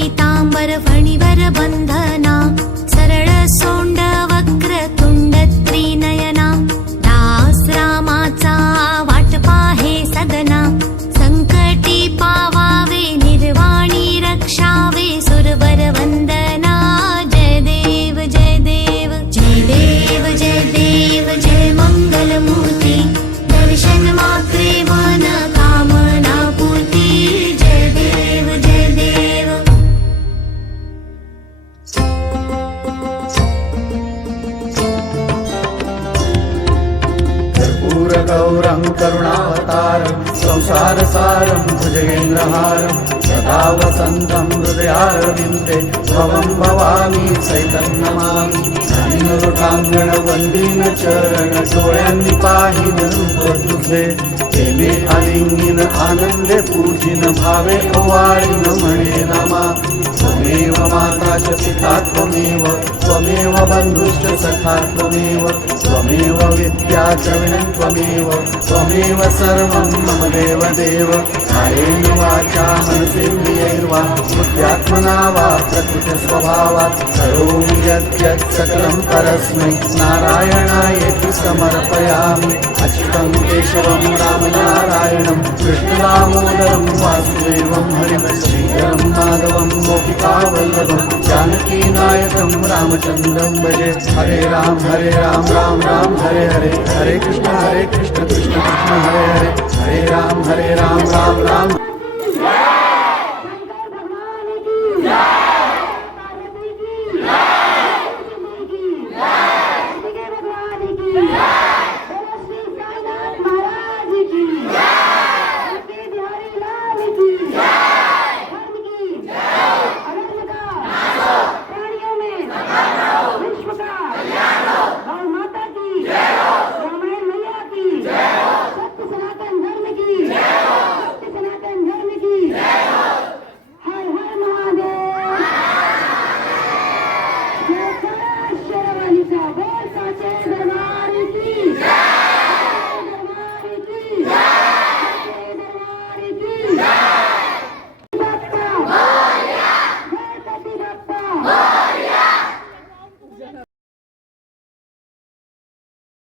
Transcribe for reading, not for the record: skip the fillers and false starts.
पीतांबर फणीवर बंधना सरळ सोंड वक्र तुंड त्रिनयना दास रामाचा वाट पाहे सदना संकटी पावावे निर्वाणी रक्षावे सुरवर वंदना जय देव जय देव जय देव जय देव जय मंगल मूर्ती दर्शन मात्रे मन कामना पूर्ती जय देव जय देव कर्पूरगौरं करुणावतारं संसारसारं भुजगेन्द्रहारं सदा वसन्तं हृदयारविन्दे भवं भवानी चैतन्यमामि धन्यरुकाङ्गणवन्दीन चरण डोळ्यांनी पाहिन रूप तुझे प्रेमे आलिंगिन आनंदे पूजिन भावे ओवाळीन म्हणे नमा त्वमेव माता च पिता त्वमेव त्वमेव बन्धुश्च सखा त्वमेव त्वमेव विद्या च विनं त्वमेव त्वमेव सर्वं मम देव देव कायेन वाचा मनसेन्द्रियैर्वा बुद्ध्यात्मना वा प्रकृतिस्वभावात् करोमि यद्यत् सकलं परस्मै नारायणायेति समर्पयामि अच्युतं केशवं रामनारायणं कृष्णदामोदरं वासुदेवं हरिं श्रीधरं माधवं गोपिकावल्लभं जानकीनायकं रामचन्द्रं भजे हरे राम राम राम हरे हरे हरे कृष्ण कृष्ण कृष्ण हरे हरे हरे राम राम राम